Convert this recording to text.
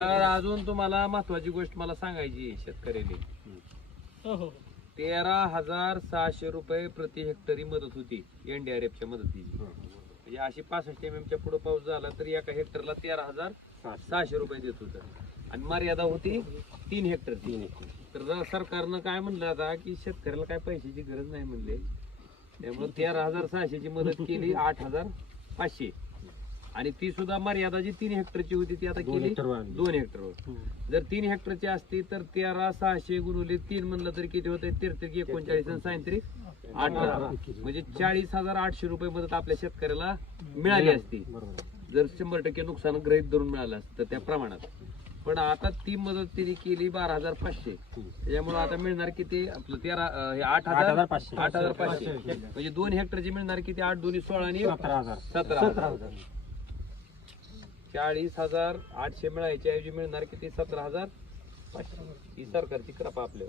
तर अजून तुम्हाला महत्वाची गोष्ट मला सांगायची शेतकऱ्याने 13,600 रुपये प्रति हेक्टरी मदत होती एनडीआरएफच्या मदतीची. म्हणजे अशी 65 MM च्या पुढे पाऊस झाला तर एका हेक्टरला 13,600 रुपये देत होतं आणि मर्यादा होती 3 हेक्टरची. तर सरकारनं काय म्हणलं आता की शेतकऱ्याला काय पैशाची गरज नाही म्हणले, त्यामुळे 13,600 ची मदत केली 8,500 आणि ती सुद्धा मर्यादा जी 3 हेक्टरची होती ती आता केली 2 हेक्टरवर. जर 3 हेक्टरची असती तर 13,600 गुणिले 3 म्हणलं तरी किती होते, 33 39 37 18 म्हणजे 40,800 रुपये मदत आपल्या शेतकऱ्याला मिळाली असती जर 100% नुकसान गृहीत धरून मिळालं असतं त्या प्रमाणात. पण आता ती मदत तिने केली 12,500, त्याच्यामुळे आता मिळणार किती आपलं 8,500 म्हणजे 2 हेक्टरची मिळणार किती, 8 2 16 आणि 17,000. 40,800 मिळायच्या ऐवजी मिळणार किती, 17,500. ही सरकारची कृपा आपल्यावर.